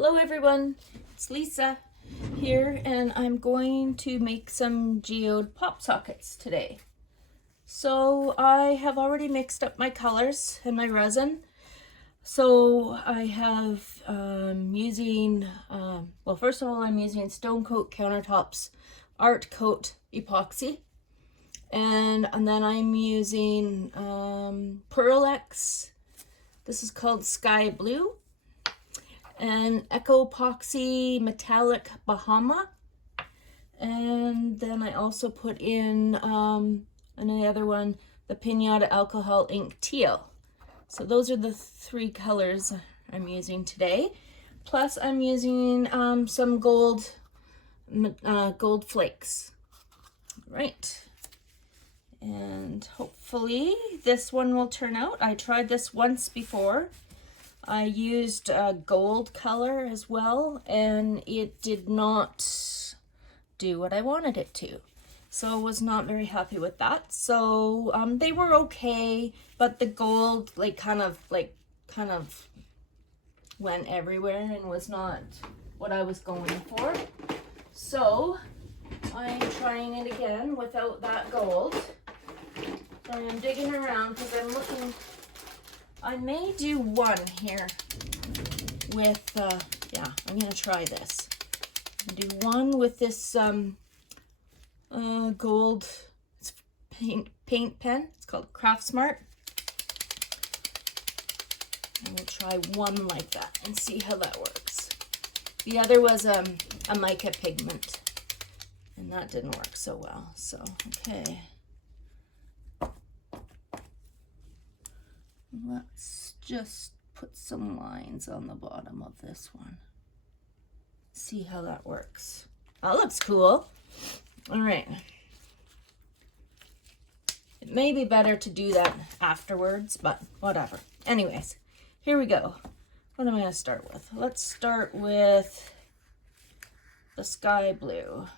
Hello everyone, it's Lisa here and I'm going to make some Geode Pop Sockets today. So I have already mixed up my colors and my resin. So I have using, well first of all I'm using Stone Coat Countertops Art Coat Epoxy. And then I'm using Pearl-Ex, this is called Sky Blue, and Epoxy Metallic Bahama. And then I also put in another one, the Pinata Alcohol Ink Teal. So those are the three colors I'm using today. Plus I'm using some gold flakes. Right. And hopefully this one will turn out. I tried this once before. I used a gold color as well, and it did not do what I wanted it to. So I was not very happy with that. So they were okay, but the gold kind of went everywhere and was not what I was going for. So I'm trying it again without that gold. So I'm digging around because I'm looking. I may do one here with, yeah, I'm going to try this. I'm going to do one with this gold paint pen. It's called Craft Smart. And we'll try one like that and see how that works. The other was a mica pigment, and that didn't work so well. So, okay. Let's just put some lines on the bottom of this one. See how that works. That looks cool. All right. It may be better to do that afterwards, but whatever. Anyways, here we go. What am I going to start with? Let's start with the sky blue.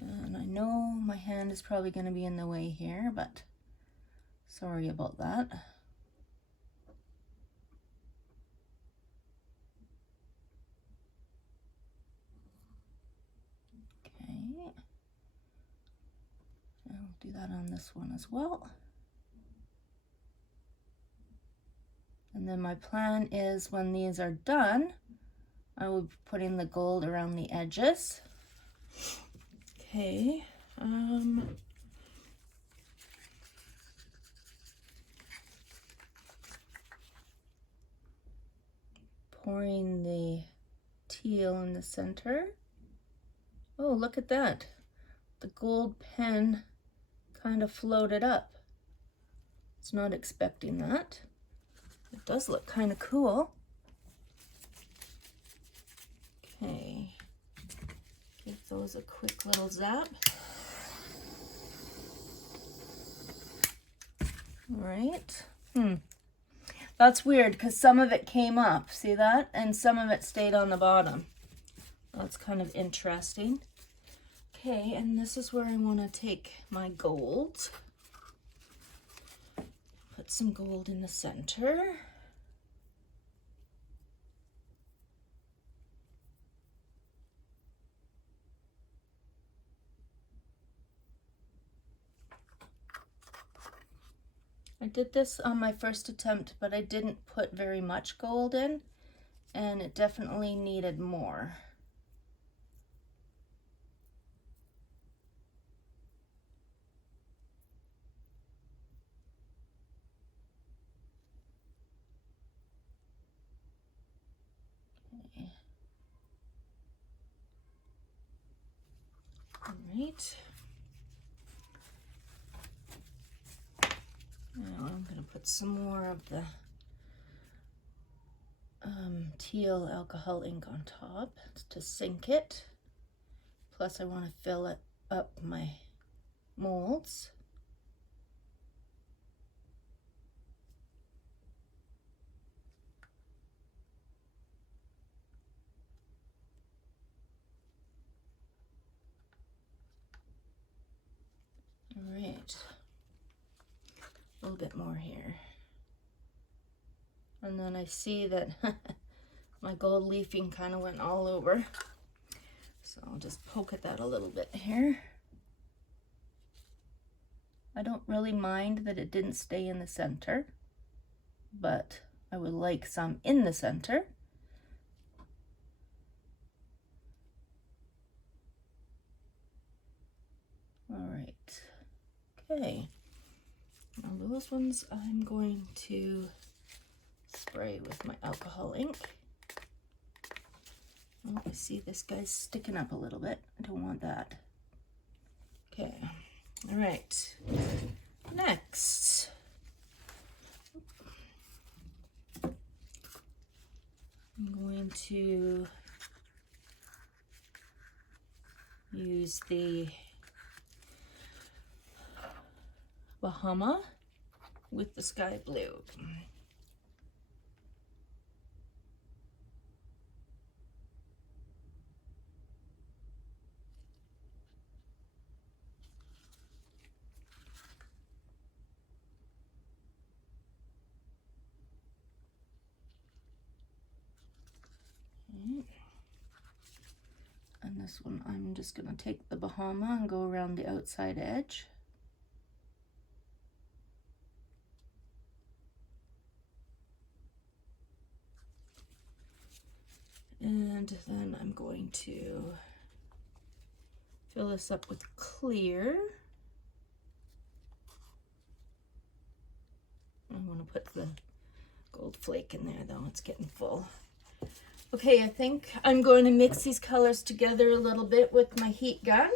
And I know my hand is probably going to be in the way here, but sorry about that. Okay. I'll do that on this one as well. And then my plan is when these are done, I will be putting the gold around the edges. Okay. Pouring the teal in the center. Oh, look at that. The gold pen kind of floated up. I was not expecting that. It does look kind of cool. Okay. Give those a quick little zap. All right. That's weird because some of it came up, see that? And some of it stayed on the bottom. That's kind of interesting. Okay, and this is where I want to take my gold. Put some gold in the center. I did this on my first attempt, but I didn't put very much gold in, and it definitely needed more. Okay. All right. Now I'm going to put some more of the teal alcohol ink on top to sink it. Plus I want to fill it up my molds. All right. A little bit more here. And then I see that my gold leafing kind of went all over. So I'll just poke at that a little bit here. I don't really mind that it didn't stay in the center, but I would like some in the center. All right, okay. Now those ones I'm going to spray with my alcohol ink. Oh, I see this guy's sticking up a little bit. I don't want that. Okay, all right. Next, I'm going to use the Bahama with the sky blue. And this one, I'm just going to take the Bahama and go around the outside edge. And then I'm going to fill this up with clear. I want to put the gold flake in there though, it's getting full. Okay, I think I'm going to mix these colors together a little bit with my heat gun.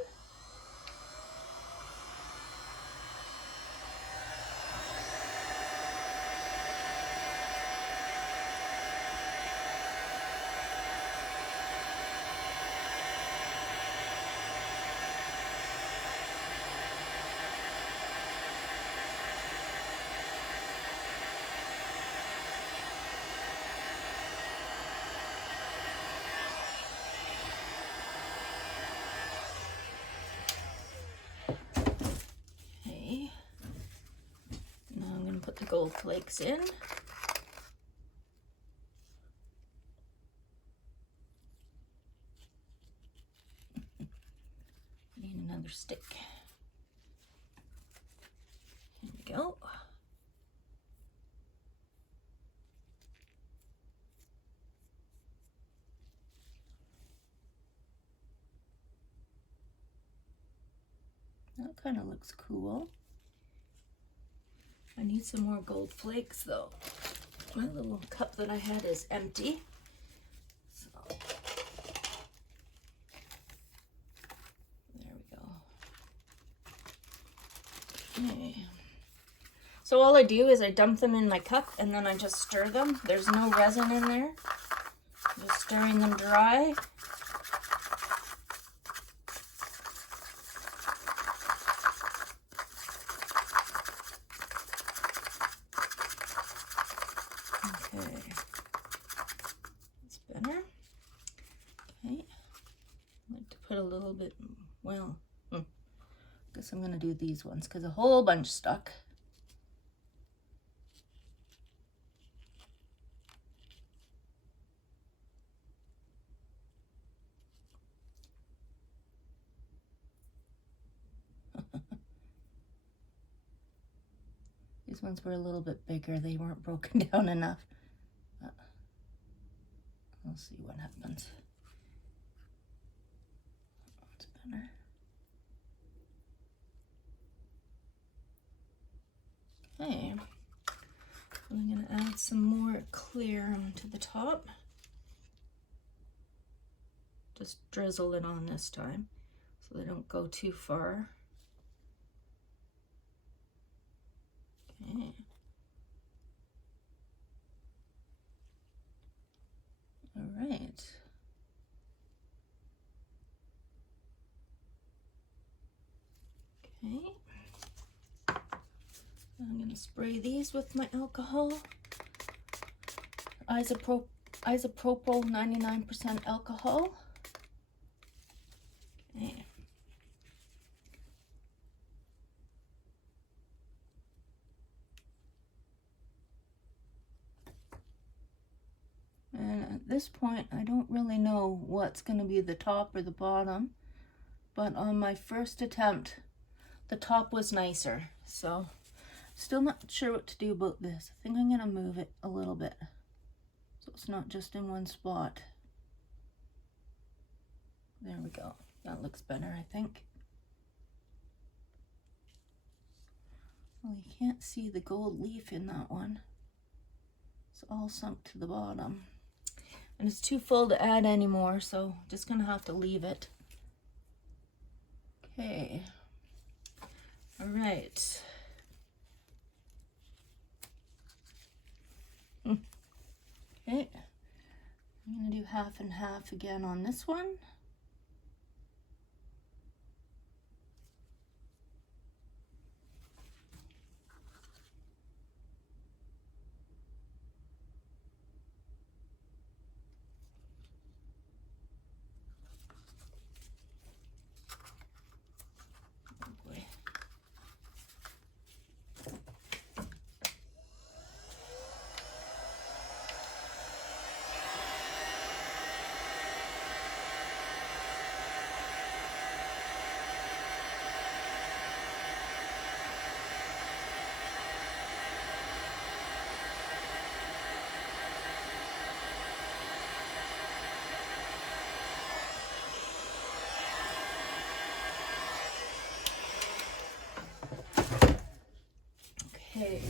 Put the gold flakes in. Need another stick. Here we go. That kind of looks cool. I need some more gold flakes though. My little cup that I had is empty. So there we go. Okay. So all I do is I dump them in my cup and then I just stir them. There's no resin in there. Just stirring them dry. I'm going to do these ones because a whole bunch stuck. These ones were a little bit bigger. They weren't broken down enough. We'll see what happens. That's better. Okay, I'm going to add some more clear onto the top. Just drizzle it on this time so they don't go too far. Okay. All right. Okay. I'm going to spray these with my alcohol. Isopropyl 99% alcohol. Okay. At this point, I don't really know what's going to be the top or the bottom, but on my first attempt, the top was nicer. So, still not sure what to do about this. I think I'm going to move it a little bit so it's not just in one spot. There we go. That looks better, I think. Well, you can't see the gold leaf in that one. It's all sunk to the bottom. And it's too full to add anymore, so just gonna have to leave it. Okay. All right. Okay. I'm gonna do half and half again on this one. Okay.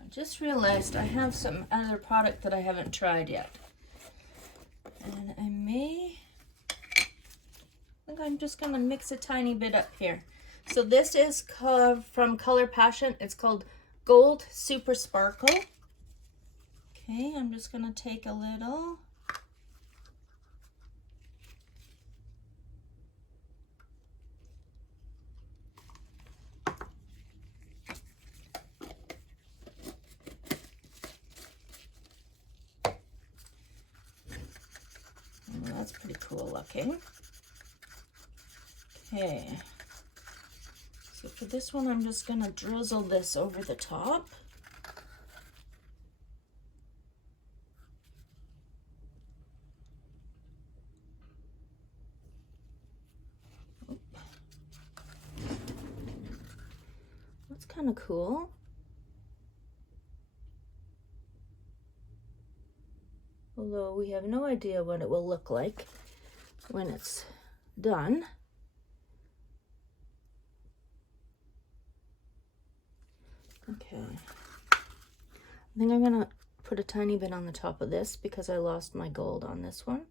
I just realized I have some other product that I haven't tried yet. And I think I'm just gonna mix a tiny bit up here. So this is from Color Passion. It's called Gold Super Sparkle. Okay, I'm just gonna take a little. Oh, that's pretty cool looking. Okay. So for this one, I'm just gonna drizzle this over the top. That's kind of cool. Although we have no idea what it will look like when it's done. Okay. I think I'm gonna put a tiny bit on the top of this because I lost my gold on this one.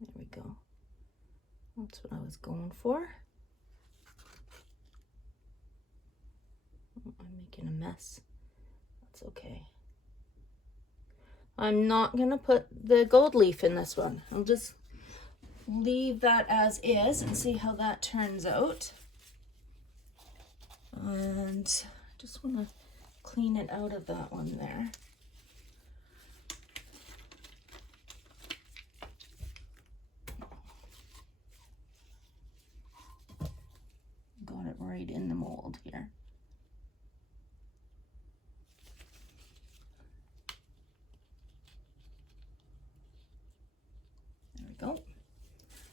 There we go. That's what I was going for. Oh, I'm making a mess. That's okay. I'm not gonna put the gold leaf in this one. I'll just leave that as is and see how that turns out. And I just want to clean it out of that one there. Got it right in the mold here. There we go.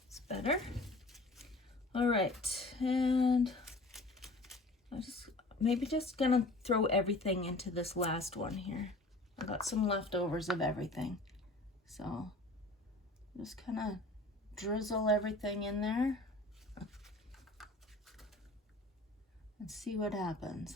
It's better. All right, and I'm maybe just gonna throw everything into this last one here. I got some leftovers of everything, so just kind of drizzle everything in there and see what happens.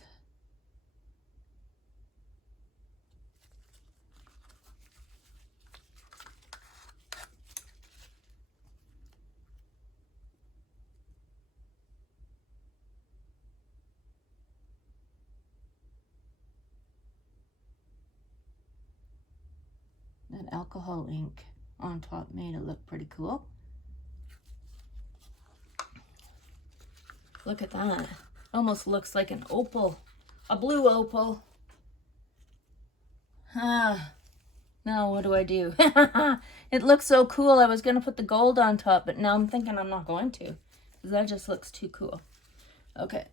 That alcohol ink on top made it look pretty cool. Look at that. Almost looks like an opal, a blue opal. Ah, Now what do I do? It looks so cool. I was going to put the gold on top, but now I'm thinking I'm not going to, because that just looks too cool. Okay.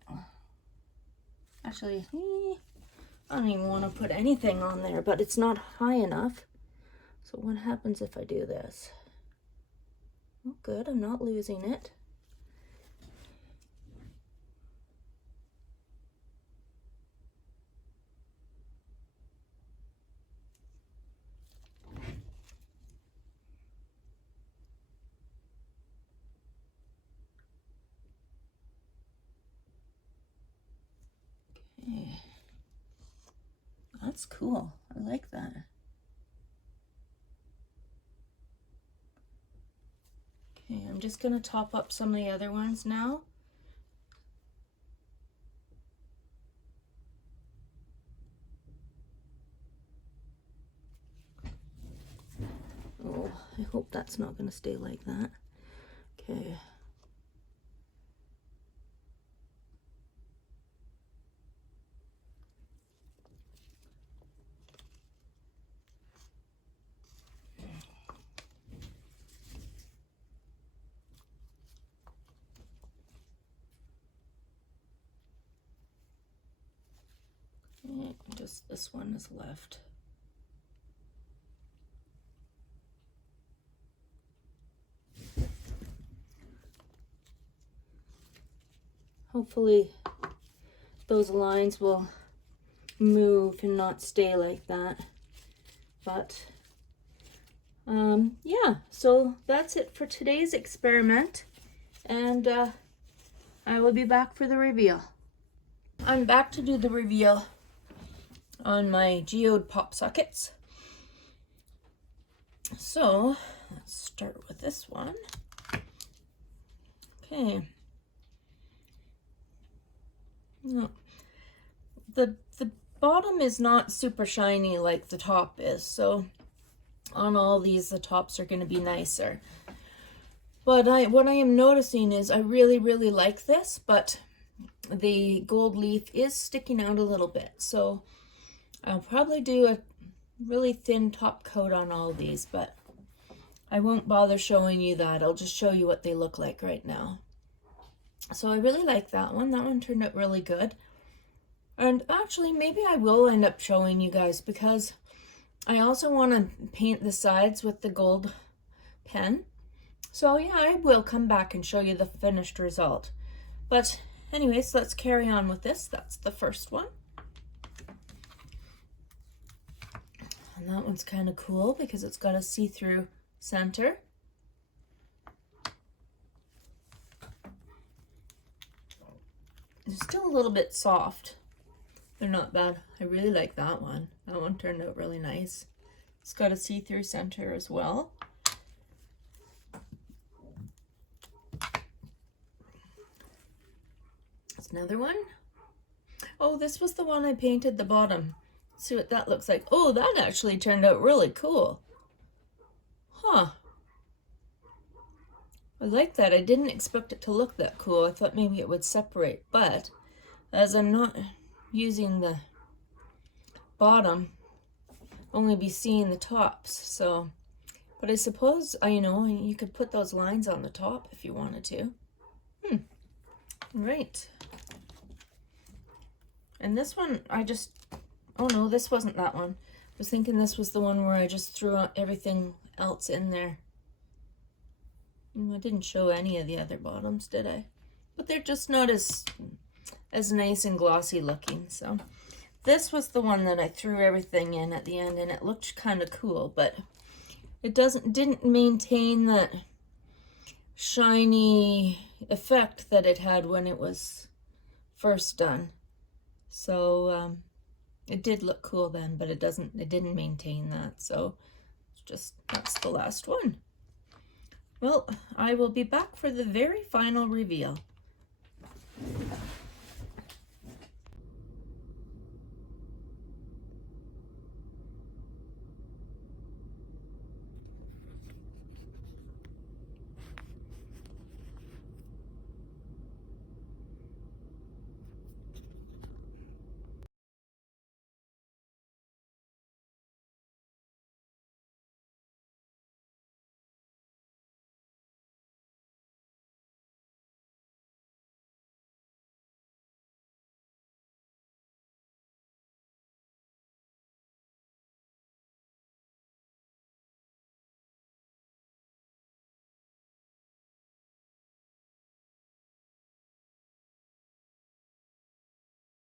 Actually, I don't even want to put anything on there, but it's not high enough. So what happens if I do this? Oh, good, I'm not losing it. Okay. That's cool. I like that. Okay, I'm just going to top up some of the other ones now. Oh, I hope that's not going to stay like that. Okay. Just this one is left. Hopefully those lines will move and not stay like that. But yeah, so that's it for today's experiment, and I will be back for the reveal. I'm back to do the reveal on my Geode Pop Sockets. So let's start with this one. Okay. No, the bottom is not super shiny like the top is, so on all these the tops are going to be nicer. But what I am noticing is I really like this, but the gold leaf is sticking out a little bit, so I'll probably do a really thin top coat on all of these, but I won't bother showing you that. I'll just show you what they look like right now. So I really like that one. That one turned out really good. And actually, maybe I will end up showing you guys, because I also want to paint the sides with the gold pen. So yeah, I will come back and show you the finished result. But anyways, let's carry on with this. That's the first one. And that one's kind of cool because it's got a see-through center. It's still a little bit soft. They're not bad. I really like that one. That one turned out really nice. It's got a see-through center as well. That's another one. Oh, this was the one I painted the bottom. Let's see what that looks like. Oh, that actually turned out really cool. Huh. I like that. I didn't expect it to look that cool. I thought maybe it would separate, but as I'm not using the bottom, only be seeing the tops. So, but I suppose, you know, you could put those lines on the top if you wanted to. Right. And this one, oh no, this wasn't that one. I was thinking this was the one where I just threw out everything else in there. I didn't show any of the other bottoms, did I? But they're just not as nice and glossy looking. So this was the one that I threw everything in at the end, and it looked kind of cool, but it didn't maintain that shiny effect that it had when it was first done. So it did look cool then, but it didn't maintain that. So that's the last one. Well, I will be back for the very final reveal.